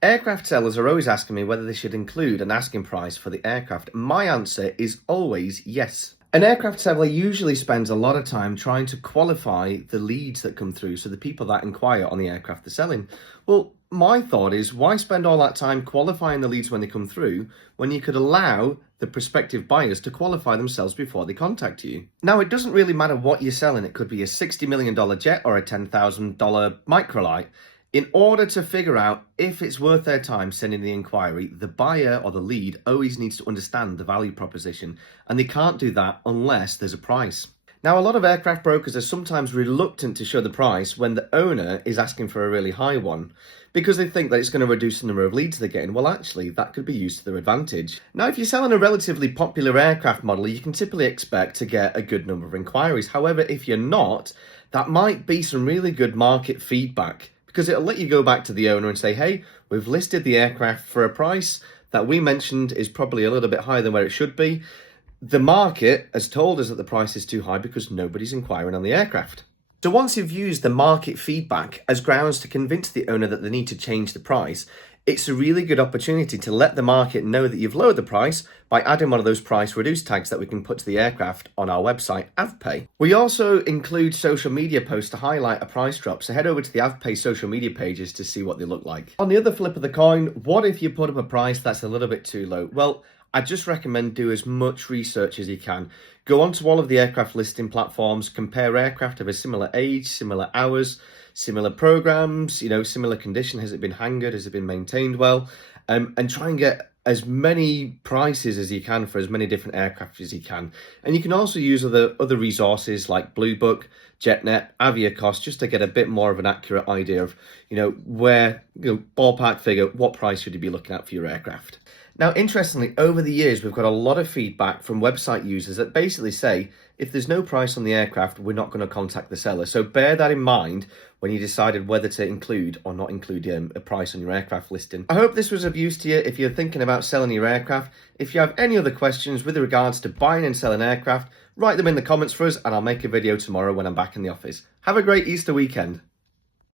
Aircraft sellers are always asking me whether they should include an asking price for the aircraft. My answer is always yes. An aircraft seller usually spends a lot of time trying to qualify the leads that come through, so the people that inquire on the aircraft they're selling. Well, my thought is, why spend all that time qualifying the leads when they come through when you could allow the prospective buyers to qualify themselves before they contact you? Now, it doesn't really matter what you're selling. It could be a $60 million jet or a $10,000 microlight. In order to figure out if it's worth their time sending the inquiry, the buyer or the lead always needs to understand the value proposition, and they can't do that unless there's a price. Now, a lot of aircraft brokers are sometimes reluctant to show the price when the owner is asking for a really high one, because they think that it's going to reduce the number of leads they're getting. Well, actually, that could be used to their advantage. Now, if you're selling a relatively popular aircraft model, you can typically expect to get a good number of inquiries. However, if you're not, that might be some really good market feedback, because it'll let you go back to the owner and say, hey, we've listed the aircraft for a price that we mentioned is probably a little bit higher than where it should be. The market has told us that the price is too high because nobody's inquiring on the aircraft. So once you've used the market feedback as grounds to convince the owner that they need to change the price, it's a really good opportunity to let the market know that you've lowered the price by adding one of those price reduce tags that we can put to the aircraft on our website, AvPay. We also include social media posts to highlight a price drop, so head over to the AvPay social media pages to see what they look like. On the other flip of the coin, what if you put up a price that's a little bit too low? Well, I just recommend do as much research as you can. Go onto all of the aircraft listing platforms, compare aircraft of a similar age, similar hours, similar programs, similar condition. Has it been hangared? Has it been maintained well? And try and get as many prices as you can for as many different aircraft as you can. And you can also use other resources like Blue Book, JetNet, Aviacost, just to get a bit more of an accurate idea of, where, ballpark figure, what price should you be looking at for your aircraft. Now, interestingly, over the years, we've got a lot of feedback from website users that basically say, if there's no price on the aircraft, we're not going to contact the seller. So bear that in mind when you decided whether to include or not include a price on your aircraft listing. I hope this was of use to you if you're thinking about selling your aircraft. If you have any other questions with regards to buying and selling aircraft, write them in the comments for us and I'll make a video tomorrow when I'm back in the office. Have a great Easter weekend.